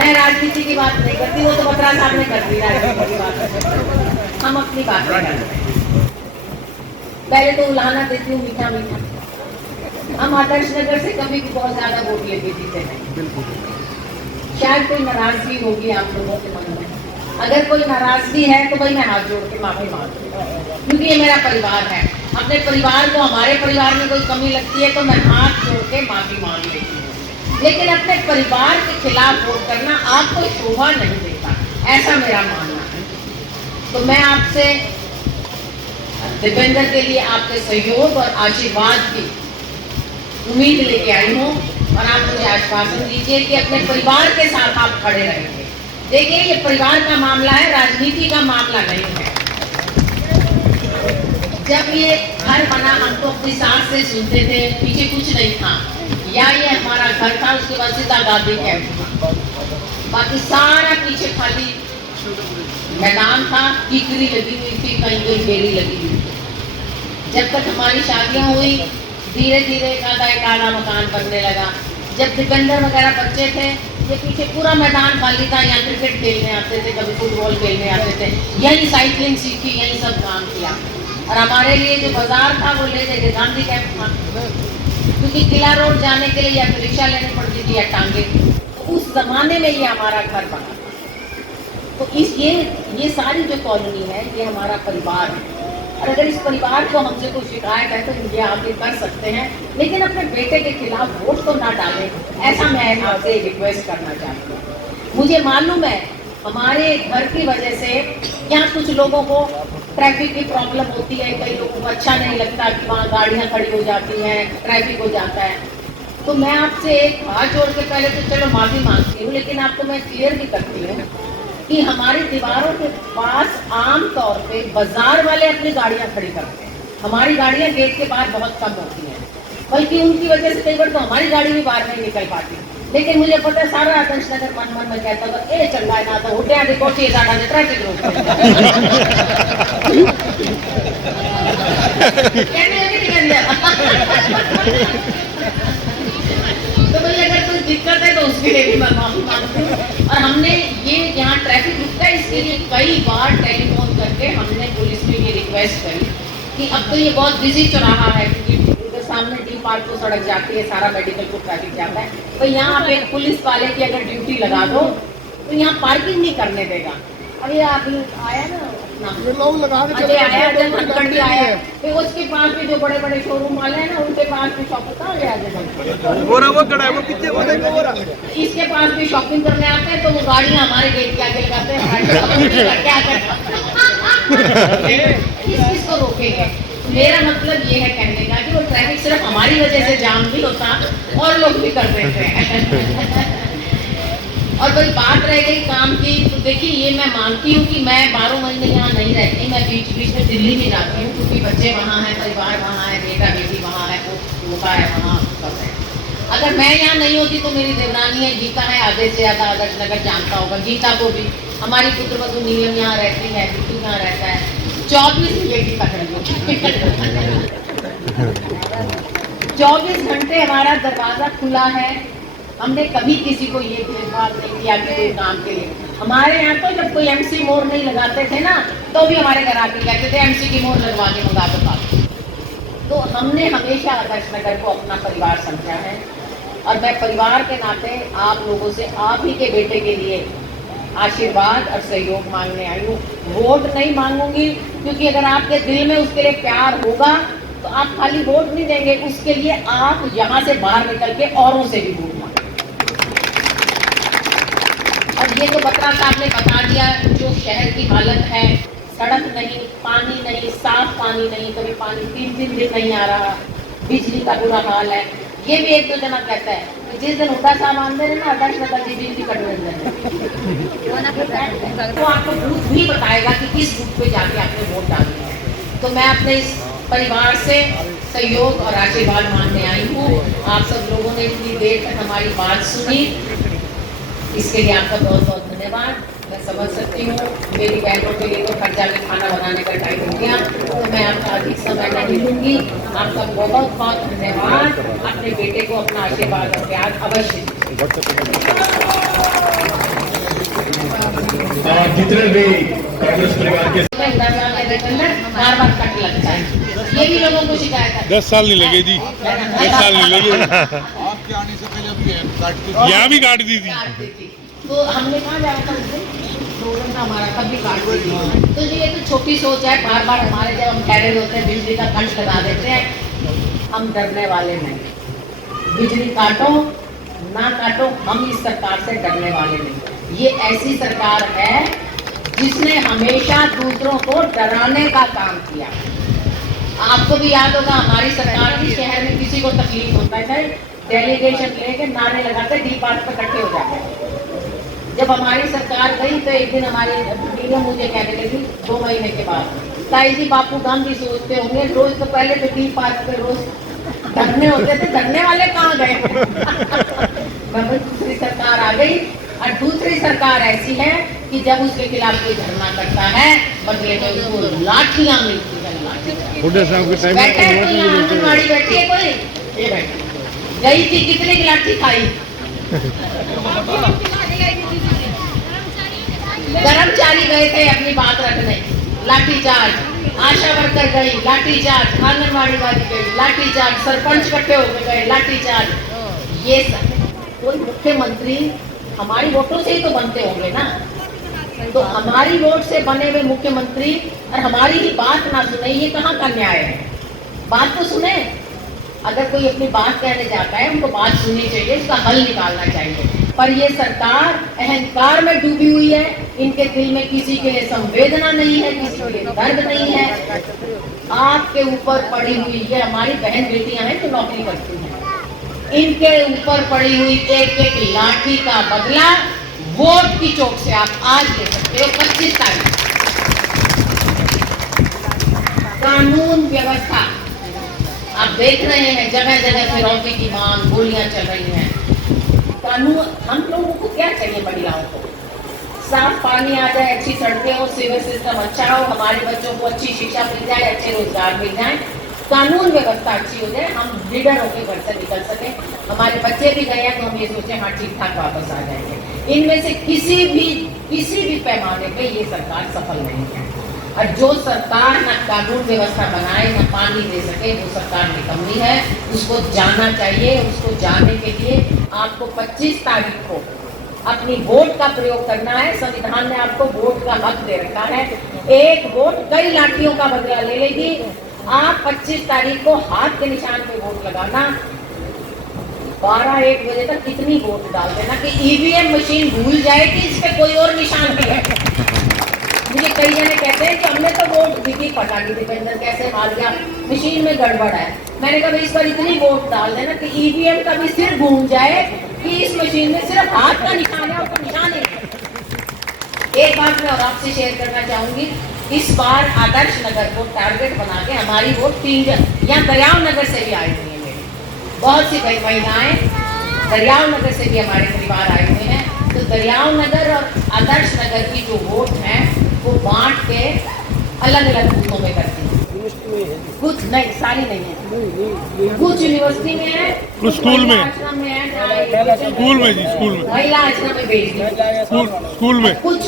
मैं राजनीति की बात नहीं करती, वो तो बत्रा साहब ने कर दी राजनीति की बात। हम अपनी बात करते हैं। पहले तो उलाहना देती हूँ मीठा मीठा। हम आदर्श नगर से कभी भी बहुत ज्यादा वोट लेके जीते हैं। शायद कोई नाराजगी होगी आप लोगों के मन में, अगर कोई नाराजगी है तो भाई मैं हाथ जोड़ के माफी मांगती हूँ, क्योंकि ये मेरा परिवार है। अपने परिवार को, हमारे परिवार में कोई कमी लगती है तो मैं हाथ जोड़ के माफी मांग लेती हूँ, लेकिन अपने परिवार के खिलाफ वोट करना आपको शोभा नहीं देता, ऐसा मेरा मानना है। तो मैं आपसे दीपेंद्र के लिए आपके सहयोग और आशीर्वाद की उम्मीद लेके आई हूँ, और आप मुझे आश्वासन दीजिए कि अपने परिवार के साथ आप खड़े रहेंगे। देखिए, ये परिवार का मामला है, राजनीति का मामला नहीं है। जब ये घर बना हम तो अपनी सास से सुनते थे, पीछे कुछ नहीं था, या ये हमारा घर था, उसके बाद सीधा गांधी कैंप था, बाकी सारा पीछे खाली मैदान था, टीकरी लगी हुई थी, कहीं कहीं बेरी लगी हुई थी। जब तक हमारी शादियां हुई, धीरे धीरे एक आधा मकान बनने लगा। जब दीपेंद्र वगैरह बच्चे थे, ये पीछे पूरा मैदान खाली था, यहाँ क्रिकेट खेलने आते थे, कभी फुटबॉल खेलने आते थे, यही साइकिलिंग सीखी, यही सब काम किया। और हमारे लिए जो बाजार था वो ले गए गांधी कैंप था, क्योंकि किला रोड जाने के लिए या तो रिक्शा लेनी पड़ती थी या टांगे। तो उस जमाने में ये हमारा घर बना। तो ये सारी जो कॉलोनी है ये हमारा परिवार है, और अगर इस परिवार को हमसे कोई शिकायत है तो ये आप कर सकते हैं, लेकिन अपने बेटे के खिलाफ वोट तो ना डालें, ऐसा मैं आपसे रिक्वेस्ट करना चाहती हूँ। मुझे मालूम है हमारे घर की वजह से यहाँ कुछ लोगों को ट्रैफिक की प्रॉब्लम होती है, कई लोगों को अच्छा नहीं लगता कि वहाँ गाड़ियाँ खड़ी हो जाती हैं, ट्रैफिक हो जाता है। तो मैं आपसे एक हाथ जोड़ के पहले तो चलो माफी मांगती हूँ, लेकिन आपको मैं क्लियर भी करती हूँ कि हमारी दीवारों के पास आम तौर पे बाजार वाले अपनी गाड़ियां खड़ी करते हैं। हमारी गाड़ियां गेट के बाहर बहुत कम होती हैं, बल्कि उनकी वजह से कई बार तो हमारी गाड़ी भी बाहर नहीं निकल पाती। लेकिन मुझे पता है सारा आदर्श नगर मन मन में कहता था, ए चंगा ना तो उठे आगे कोठी साडा दे ट्रैफिक रोक तो भाई अगर कोई दिक्कत है तो उसके लिए भी मैं माफी मांगती हूँ। और हमने ये यहाँ ट्रैफिक रुकता है इसके लिए कई बार टेलीफोन करके हमने पुलिस में ये रिक्वेस्ट करी कि अब तो ये बहुत बिजी चौराहा है, क्योंकि उधर सामने डी पार्क को सड़क जाती है, सारा मेडिकल को ट्रैफिक जाता है, तो यहाँ पे पुलिस वाले की अगर ड्यूटी लगा दो तो यहाँ पार्किंग नहीं करने देगा। अब ये अभी आया ना, ये लोग लगा के अजय आया, जनधन भी आया, फिर उसके पास भी जो बड़े बड़े शोरूम वाले हैं ना, उनके पास भी शॉपिंग कहाँ गया अजय, वो खड़ा है, वो पीछे वो देखो वो रहा। इसके पास भी शॉपिंग करने आते हैं, तो वो गाड़ियाँ हमारे गेट के आगे लगाते हैं। क्या किसको रोकेंगे? मेरा मतलब ये है कहने का कि वो ट्रैफिक सिर्फ हमारी वजह से जाम नहीं होता, और लोग भी कर देते हैं। और भाई बात रह गई काम की, तो देखिए ये मैं मानती हूँ कि मैं 12 महीने यहाँ नहीं रहती, मैं बीच बीच में दिल्ली भी जाती हूँ, क्योंकि बच्चे वहाँ हैं, परिवार वहाँ है, बेटा बेटी वहाँ है, पोता है वहाँ, सब है। अगर मैं यहाँ नहीं होती तो मेरी देवरानी है गीता है, आधे से ज़्यादा आदर्श नगर जानता होगा, गीता को भी, हमारी पुत्रवधु नीलम यहाँ रहती है, बिट्टू यहाँ रहता है, 24 बेटी पकड़ लो। 24 घंटे हमारा दरवाजा खुला है, हमने कभी किसी को ये भेदभाव नहीं किया कि कोई काम के लिए। हमारे यहाँ तो जब कोई एमसी मोहर नहीं लगाते थे ना, तो भी हमारे घर आके कहते थे एमसी की मोहर लगवा के मंगा दो बात। तो हमने हमेशा आदर्श नगर को अपना परिवार समझा है, और मैं परिवार के नाते आप लोगों से आप ही के बेटे के लिए आशीर्वाद और सहयोग मांगने आई हूँ। वोट नहीं मांगूंगी, क्योंकि अगर आपके दिल में उसके लिए प्यार होगा तो आप खाली वोट नहीं देंगे, उसके लिए आप यहाँ से बाहर निकल के औरों से भी वोट मांगेंगे। और ये तो बत्रा साहब ने बता दिया जो शहर की हालत है, सड़क नहीं, पानी नहीं, साफ पानी नहीं, कभी पानी 3-3 दिन नहीं आ रहा, बिजली का बुरा हाल है। ये भी एक दो जना कहता है तो जिस दिन उठा साहब आंदे रहे ना आदर्श नगर जी बिजली कट तो आपको बूथ भी बताएगा कि किस बूथ पे जाके आपने वोट डालनी है। तो मैं अपने इस परिवार से सहयोग और आशीर्वाद मांगने आई हूँ। आप सब लोगों ने इतनी देर तक हमारी बात सुनी, इसके लिए आपका बहुत बहुत धन्यवाद। मैं समझ सकती हूँ मेरी बहनों के लिए तो घर जाके खाना बनाने का टाइम हो गया, तो मैं आपका अधिक समय नहीं लूँगी। आपका बहुत बहुत धन्यवाद। अपने बेटे को अपना आशीर्वाद और प्यार अवश्य दीजिए। और जितने भी कांग्रेस परिवार के बार बार कट लगता है, ये भी लोगों को शिकायत है। 10 साल नहीं लगे जी, 10 साल नहीं लगे। आपके आने से पहले अभी काटती यहाँ भी काट दी थी। काटती थी, तो हमने कहा जाना था उस दिन प्रोग्राम था हमारा, तब भी काट दी थी। तो ये तो छोटी सोच है, बार बार हमारे जब हम खड़े होते हैं बिजली का कट लगा देते हैं, हम डरने वाले नहीं। बिजली काटो ना काटो, हम इस सरकार से डरने वाले नहीं। ये ऐसी सरकार है जिसने हमेशा दूसरों को डराने का काम किया। आपको भी याद होगा हमारी सरकार की, शहर में किसी को तकलीफ होता है डेलीगेशन लेके नारे लगाते डी पार्क पर इकट्ठे हो जाते हैं। जब हमारी सरकार गई तो एक दिन हमारी डीएम मुझे कहने लगी 2 महीने के बाद, ताई जी बापू गांधी सोचते होंगे रोज तो पहले तो डी पार्क पे रोज धरने होते थे, धरने वाले कहाँ गए? दूसरी सरकार आ गई, और दूसरी सरकार ऐसी है कि जब उसके खिलाफ कोई धरना करता है बदले में उसको लाठियां मिलती है। बुढ़े साहब के टाइम बैठे हैं कोई आंगनबाड़ी बैठी है कोई, ये बैठी गई थी, कितने की लाठी खाई? कर्मचारी गए थे अपनी बात रखने, लाठी चार्ज। आशा वर्कर गई, लाठी चार्ज। आंगनबाड़ी वाली गई, लाठी चार्ज। सरपंच इकट्ठे होकर गए, लाठी चार्ज। ये सब कोई मुख्यमंत्री हमारी वोटों से ही तो बनते होंगे ना, तो हमारी वोट से बने हुए मुख्यमंत्री और हमारी ही बात ना सुने, ये कहाँ का न्याय है? बात तो सुने। अगर कोई अपनी बात कहने जाता है उनको बात सुननी चाहिए, उसका हल निकालना चाहिए। पर ये सरकार अहंकार में डूबी हुई है, इनके दिल में किसी के लिए संवेदना नहीं है, किसी के लिए दर्द नहीं है। आपके ऊपर पड़ी हुई, ये हमारी बहन बेटियां हैं जो नौकरी करती हैं, इनके ऊपर पड़ी हुई एक एक लाठी का बदला वोट की चोट से आप आज ले सकते हो। 25 तारीख कानून व्यवस्था आप देख रहे हैं, जगह जगह फिरौती की मांग, गोलियां चल रही हैं। कानून, हम लोगों को क्या चाहिए? महिलाओं को साफ पानी आ जाए, अच्छी सड़कें हो, सिविल सिस्टम अच्छा हो, हमारे बच्चों को अच्छी शिक्षा मिल जाए, अच्छे रोजगार मिल जाए, कानून व्यवस्था अच्छी हो जाए, हम लीडर होकर घर से निकल सके। हमारे बच्चे भी गए हैं तो हम ये सोचे हाँ ठीक ठाक वापस आ जाएंगे। इनमें से किसी भी पैमाने पे ये सरकार सफल नहीं है। और जो सरकार न कानून व्यवस्था बनाए न पानी दे सके, वो सरकार निकम्मी है। उसको जाना चाहिए। उसको जाने के लिए आपको 25 तारीख को अपनी वोट का प्रयोग करना है। संविधान ने आपको वोट का हक दे रखा है। एक वोट कई लाठियों का बदला ले लेगी। आप 25 तारीख को हाथ के निशान पे वोट लगाना। 12-1 बजे तक कितनी वोट डाल देना कि ईवीएम मशीन भूल जाए कि इस पे कोई और निशान भी है। मुझे कई जने कहते हैं कि हमने तो वोट दी थी, पता नहीं दीपेंद्र कैसे हार गया, मशीन में गड़बड़ है। मैंने कहा इस पर इतनी वोट डाल देना कि ईवीएम का भी सिर घूम जाए कि इस मशीन में सिर्फ हाथ का निशान है और कोई निशान नहीं। एक बात मैं और आपसे शेयर करना चाहूंगी, इस बार आदर्श नगर को टारगेट बना के हमारी वोट 3 यहाँ दरियाव नगर से भी आई हुई है। मेरी बहुत सी कई महिलाएं दरियाव नगर से भी हमारे परिवार आए हुए हैं। तो दरियाव नगर और आदर्श नगर की जो वोट है वो बांट के अलग अलग बूथों में करती है। कुछ नहीं, सारी नहीं है, कुछ यूनिवर्सिटी में है, कुछ स्कूल में, आश्रम में है, स्कूल में जी, स्कूल में, महिला आश्रम में भेज दी, स्कूल में, कुछ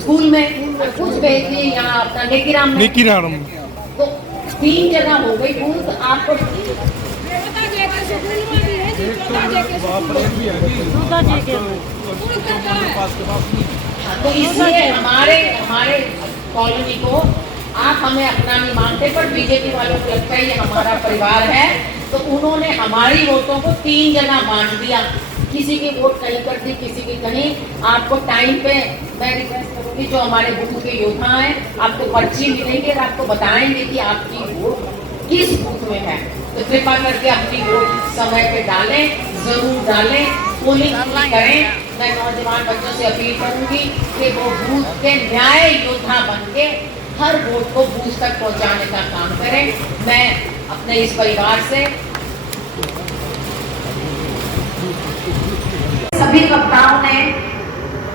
स्कूल में, कुछ भेज दी यहाँ अपना नेकीराम में। तो 3 जगह हो गई बूथ आपको। तो इसलिए हमारे कॉलोनी को आप हमें अपना नहीं मानते, पर बीजेपी वालों को लगता है ये हमारा परिवार है, तो उन्होंने हमारी वोटों को 3 जगह बांट दिया। किसी की वोट कहीं कर दी, किसी की कहीं। आपको टाइम पे मैं रिक्वेस्ट करूंगी, जो हमारे बूथ के योद्धा हैं, आपको पर्ची मिलेंगे और आपको बताएंगे कि आपकी वोट किस बूथ में है। तो कृपा करके अपनी वोट समय पे डालें, जरूर डालें, पोलिंग करें। मैं नौजवान बच्चों से अपील करूंगी कि वो बूथ के न्याय योद्धा बन के हर वोट को बूथ तक पहुंचाने का काम करें। मैं अपने इस परिवार से सभी वक्ताओं ने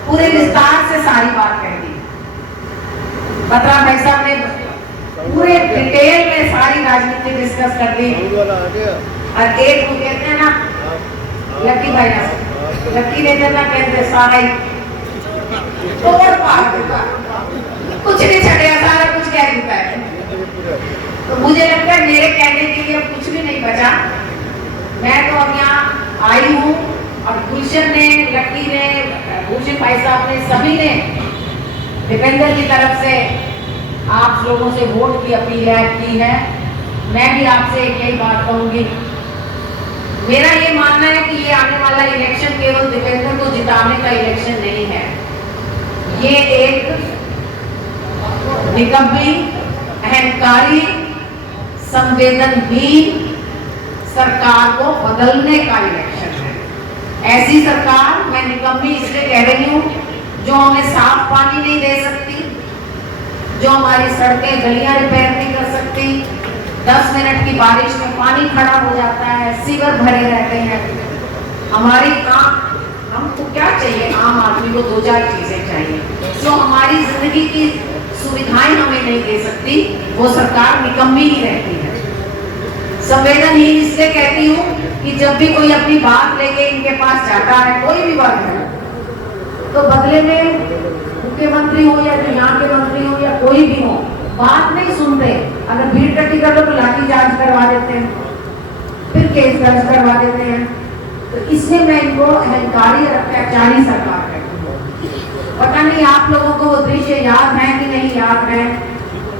पूरे विस्तार से सारी बात कह दी। बत्रा भाई साहब ने पूरे डिटेल में सारी राजनीति डिस्कस कर दी। और एक वो कहते हैं ना, लकी भाई ना, लकी ने कहते सारा तोड़ पाड़ देगा, कुछ नहीं छड़ेगा, सारा कुछ कह देता है। तो मुझे लगता है मेरे कहने के लिए कुछ भी नहीं बचा। मैं तो अब यहाँ आई हूँ और गुलशन ने, लकी ने, भूषण भाई साहब ने, सभी ने दीपेंद्र की तरफ से आप लोगों से वोट की अपील की है। मैं भी आपसे एक यही बात कहूंगी, मेरा ये मानना है कि ये आने वाला इलेक्शन केवल दीपेंद्र को जिताने का इलेक्शन नहीं है। ये एक निकम्मी, अहंकारी, संवेदनहीन सरकार को बदलने का इलेक्शन है। ऐसी सरकार, मैं निकम्मी इसलिए कह रही हूँ, जो हमें साफ पानी नहीं दे सकती, जो हमारी सड़कें गलियां रिपेयर नहीं कर सकती, 10 मिनट की बारिश में पानी खड़ा हो जाता है, सीवर भरे रहते हैं। हमारी हमको क्या चाहिए? आम आदमी को 2-4 चीजें चाहिए जो हमारी जिंदगी की सुविधाएं हमें नहीं दे सकती, वो सरकार निकम्मी ही रहती है। संवेदनहीन इसलिए कहती हूँ कि जब भी कोई अपनी बात लेके इनके पास जाता है, कोई भी बात है, तो बदले में मुख्यमंत्री हो या जो यहाँ के मंत्री हो या कोई भी हो, बात नहीं सुनते। अगर भीड़ इकट्ठी कर लो तो लाठी चार्ज करवा देते हैं, फिर केस दर्ज करवा देते हैं। तो इसलिए मैं इनको अहंकारी और अत्याचारी सरकार कहती हूँ। पता नहीं आप लोगों को वो दृश्य याद है कि नहीं याद है,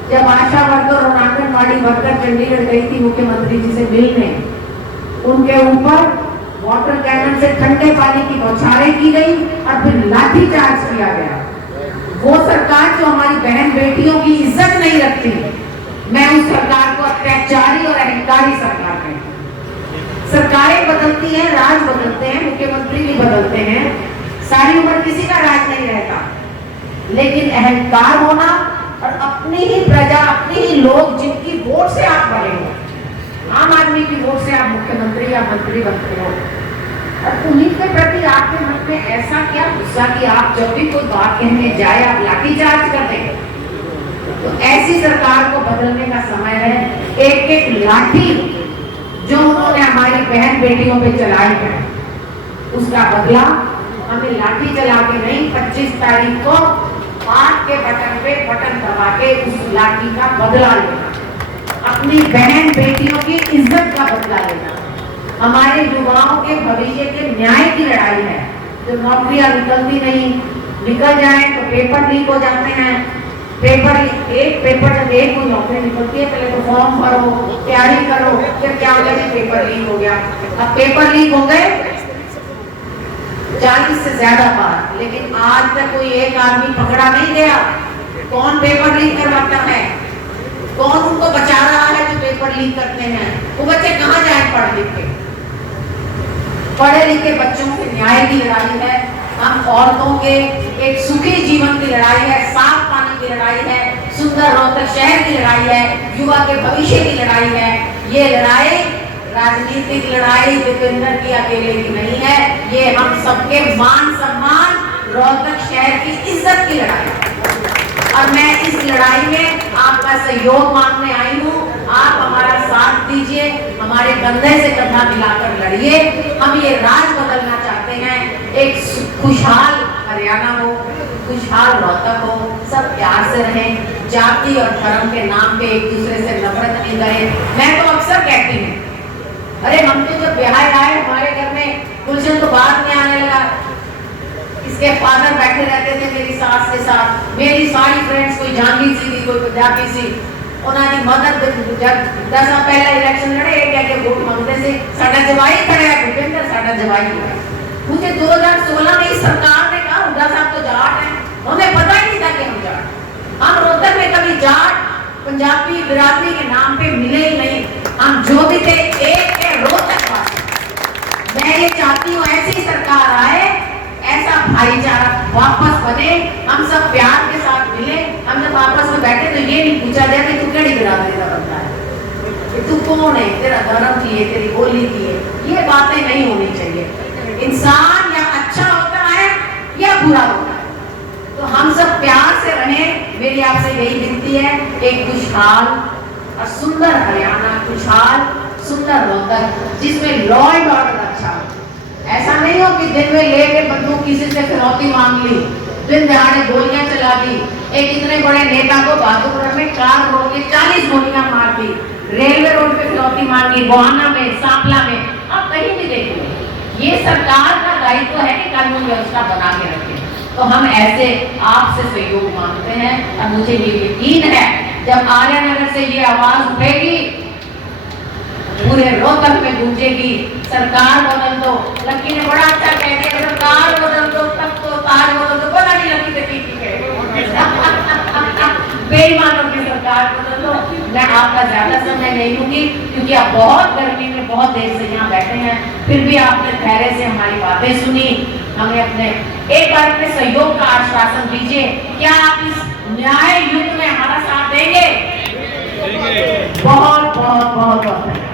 जब आशा वर्कर और आंगनबाड़ी वर्कर चंडीगढ़ गई थी मुख्यमंत्री जी से मिलने, उनके ऊपर वाटर कैनन से ठंडे पानी की बौछारें की गई और फिर लाठी चार्ज किया गया। वो सरकार जो हमारी बहन बेटियों की इज्जत नहीं रखती, मैं उस सरकार को अत्याचारी और अहंकारी सरकार कहती हूँ। सरकारें बदलती हैं, राज बदलते हैं, मुख्यमंत्री भी बदलते हैं, सारी उम्र किसी का राज नहीं रहता, लेकिन अहंकार होना और अपनी ही प्रजा, अपने ही लोग जिनकी वोट से आप बने हो, आम आदमी की वोट से आप मुख्यमंत्री या मंत्री बनते हो, और उन्हीं के प्रति आपके मन में ऐसा क्या गुस्सा कि आप जब भी कोई बात कहने जाए आप लाठीचार्ज कर दें। तो ऐसी सरकार को बदलने का समय है। एक एक लाठी जो उन्होंने हमारी बहन बेटियों पे चलाई है, उसका बदला हमें लाठी चला के नहीं, 25 तारीख को हाथ के बटन पे बटन दबा के उस लाठी का बदला लेना, अपनी बहन बेटियों की इज्जत का बदला लेना। हमारे युवाओं के भविष्य के न्याय की लड़ाई है। जो नौकरियां निकलती नहीं, निकल जाए तो पेपर लीक हो जाते हैं। एक पेपर जब एक कोई नौकरी निकलती है, पहले तो फॉर्म भरो, तैयारी करो, फिर क्या हो गया, पेपर लीक हो गया। अब पेपर लीक हो गए 40 से ज्यादा बार, लेकिन आज तक कोई एक आदमी पकड़ा नहीं गया। कौन पेपर लीक करवाता है, कौन उनको बचा रहा है जो पेपर लीक करते हैं? वो बच्चे कहाँ जाए पढ़ लिख के? पढ़े लिखे बच्चों के न्याय की लड़ाई है, हम औरतों के एक सुखी जीवन की लड़ाई है, साफ पानी की लड़ाई है, सुंदर रोहतक शहर की लड़ाई है, युवा के भविष्य की लड़ाई है। ये लड़ाई राजनीतिक लड़ाई दीपेंद्र की अकेले की नहीं है, ये हम सबके मान सम्मान, रोहतक शहर की इज्जत की लड़ाई है। और मैं इस लड़ाई में आपका सहयोग मांगने आई हूँ। आप हमारा साथ दीजिए, हमारे कंधे से कंधा मिलाकर लड़िए। हम ये राज बदलना चाहते हैं, एक खुशहाल हरियाणा हो, खुशहाल रोहतक हो, सब प्यार से रहें, जाति और धर्म के नाम पे एक दूसरे से नफरत नहीं करें। मैं तो अक्सर कहती हूँ, अरे हम तो जब बिहार आए हमारे घर में गुलशन तो बाद में आने लगा, इसके फादर बैठे रहते थे मेरी सास के साथ, मेरी सारी फ्रेंड्स कोई जानवी सी थी, कोई पंजाबी सी, उन्होंने मदद 10 साल पहला इलेक्शन लड़े, क्या वोट मांगते थे, साडा जवाई खड़ा है भूपेंद्र, साडा जवाई है। मुझे 2016 में इस सरकार ने कहा हुड्डा साहब तो जाट है, हमें पता ही नहीं था कि हम जाट। हम रोहतक में कभी जाट पंजाबी बिरादरी के नाम पे मिले ही नहीं, हम जो भी थे एक के रोहतक वाले। मैं ये चाहती हूँ ऐसी सरकार आए, ऐसा भाईचारा वापस बने, हम सब प्यार के साथ मिले। हम जब आपस में बैठे तो ये नहीं पूछा जाए कि तू केड़ी बिरादरी का बंदा है, तू कौन है, तेरा धर्म की है, तेरी बोली की है, ये बातें नहीं होनी चाहिए। इंसान या अच्छा होता है या बुरा होता है, तो हम सब प्यार से रहें। मेरी आपसे यही विनती है, एक खुशहाल और सुंदर हरियाणा, खुशहाल सुंदर रोहतक जिसमें लॉ एंड ऑर्डर अच्छा हो। ऐसा नहीं हो कि दिन में लेके बंदूक किसी से फिरौती मांग ली, दिन दहाड़े गोलियां चला दी। एक इतने बड़े नेता को बहादुरगढ़ में कार रोक के 40 गोलियां मार दी। रेलवे रोड पे फिरौती मांगी, गोहाना में, सांपला में, आप कहीं भी देख लो। ये सरकार का दायित्व है कि कानून व्यवस्था बना के रखे। तो हम ऐसे आपसे सहयोग मांगते हैं और मुझे ये यकीन है जब आर्यनगर से ये आवाज उठेगी पूरे रोहतक में गूंजेगी, सरकार बदल दो। लक्की ने बड़ा अच्छा कह दिया, सरकार बदल दो तब तो ताज बदल दो, पता नहीं लक्की से की बेईमानों की सरकार बदल दो। मैं आपका ज्यादा समय नहीं लूंगी क्योंकि आप बहुत गर्मी में बहुत देर से यहाँ बैठे हैं, फिर भी आपने धैर्य से हमारी बातें सुनी। हमें अपने एक बार अपने सहयोग का आश्वासन दीजिए, क्या आप इस न्याय युद्ध में हमारा साथ देंगे? बहुत बहुत बहुत बहुत